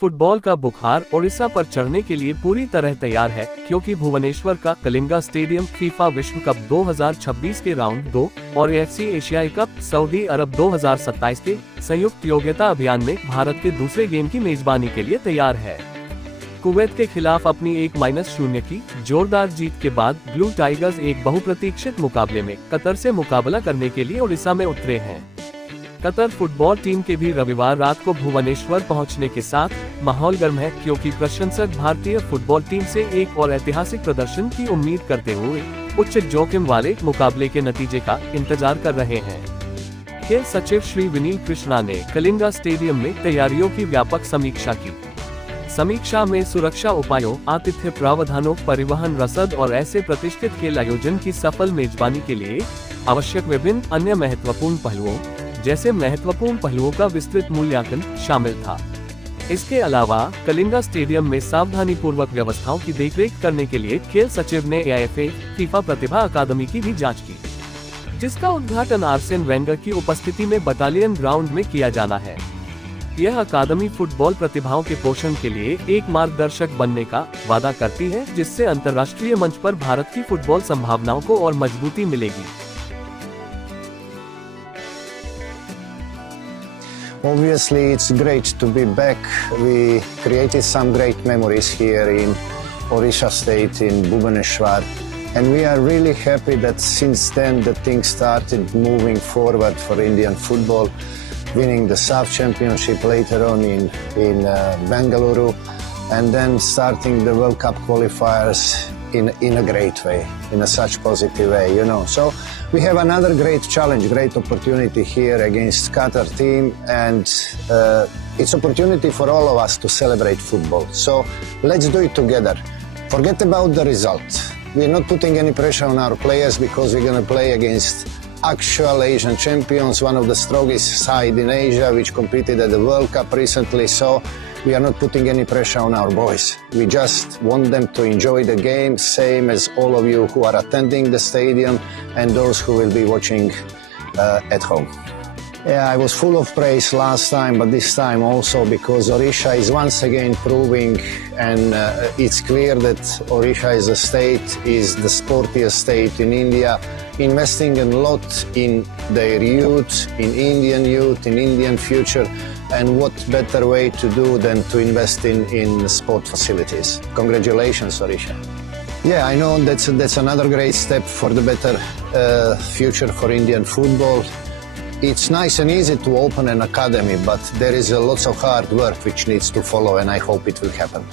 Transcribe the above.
Football का बुखार ओडिशा पर चढ़ने के लिए पूरी तरह तैयार है, क्योंकि भुवनेश्वर का कलिंगा स्टेडियम फीफा विश्व कप 2026 के राउंड 2 और एएफसी एशियाई कप सऊदी अरब 2027 के संयुक्त योग्यता अभियान में भारत के दूसरे गेम की मेजबानी के लिए तैयार है। कुवैत के खिलाफ अपनी 1-0 की जोरदार जीत के बाद ब्लू टाइगर्स एक बहुप्रतीक्षित मुकाबले में कतर से मुकाबला करने के लिए ओडिशा में उतरे हैं। कतर फुटबॉल टीम के भी रविवार रात को भुवनेश्वर पहुंचने के साथ माहौल गर्म है, क्योंकि प्रशंसक भारतीय फुटबॉल टीम से एक और ऐतिहासिक प्रदर्शन की उम्मीद करते हुए उच्च जोखिम वाले मुकाबले के नतीजे का इंतजार कर रहे हैं। खेल सचिव श्री विनील कृष्णा ने कलिंगा स्टेडियम में तैयारियों की व्यापक समीक्षा की। समीक्षा में सुरक्षा उपायों, आतिथ्य प्रावधानों, परिवहन रसद और ऐसे प्रतिष्ठित खेल आयोजन की सफल मेजबानी के लिए आवश्यक विभिन्न अन्य महत्वपूर्ण पहलुओं जैसे महत्वपूर्ण पहलुओं का विस्तृत मूल्यांकन शामिल था। इसके अलावा कलिंगा स्टेडियम में सावधानी पूर्वक व्यवस्थाओं की देखरेख करने के लिए खेल सचिव ने एआईएफए फीफा प्रतिभा अकादमी की भी जांच की, जिसका उद्घाटन आर्सेन वेंगर की उपस्थिति में बटालियन ग्राउंड में किया जाना है। यह अकादमी फुटबॉल प्रतिभाओं के पोषण के लिए एक मार्गदर्शक बनने का वादा करती है, जिससे अंतर्राष्ट्रीय मंच पर भारत की फुटबॉल संभावनाओं को और मजबूती मिलेगी। Obviously, it's great to be back. We created some great memories here in Odisha state, in Bhubaneswar. And we are really happy that since then the things started moving forward for Indian football, winning the South Championship later on in Bengaluru, and then starting the World Cup qualifiers in a great way, in a such positive way, you know. So we have another great challenge, great opportunity here against Qatar team, and it's opportunity for all of us to celebrate football. So let's do it together. Forget about the result. We're not putting any pressure on our players because we're going to play against actual Asian champions, one of the strongest side in Asia, which competed at the World Cup recently. So we are not putting any pressure on our boys. We just want them to enjoy the game, same as all of you who are attending the stadium and those who will be watching at home. Yeah, I was full of praise last time, but this time also because Odisha is once again proving, and it's clear that Odisha as a state is the sportiest state in India, investing a lot in their youth, in Indian future, and what better way to do than to invest in sport facilities. Congratulations, Odisha. Yeah, I know that's another great step for the better future for Indian football. It's nice and easy to open an academy, but there is lots of hard work which needs to follow, and I hope it will happen.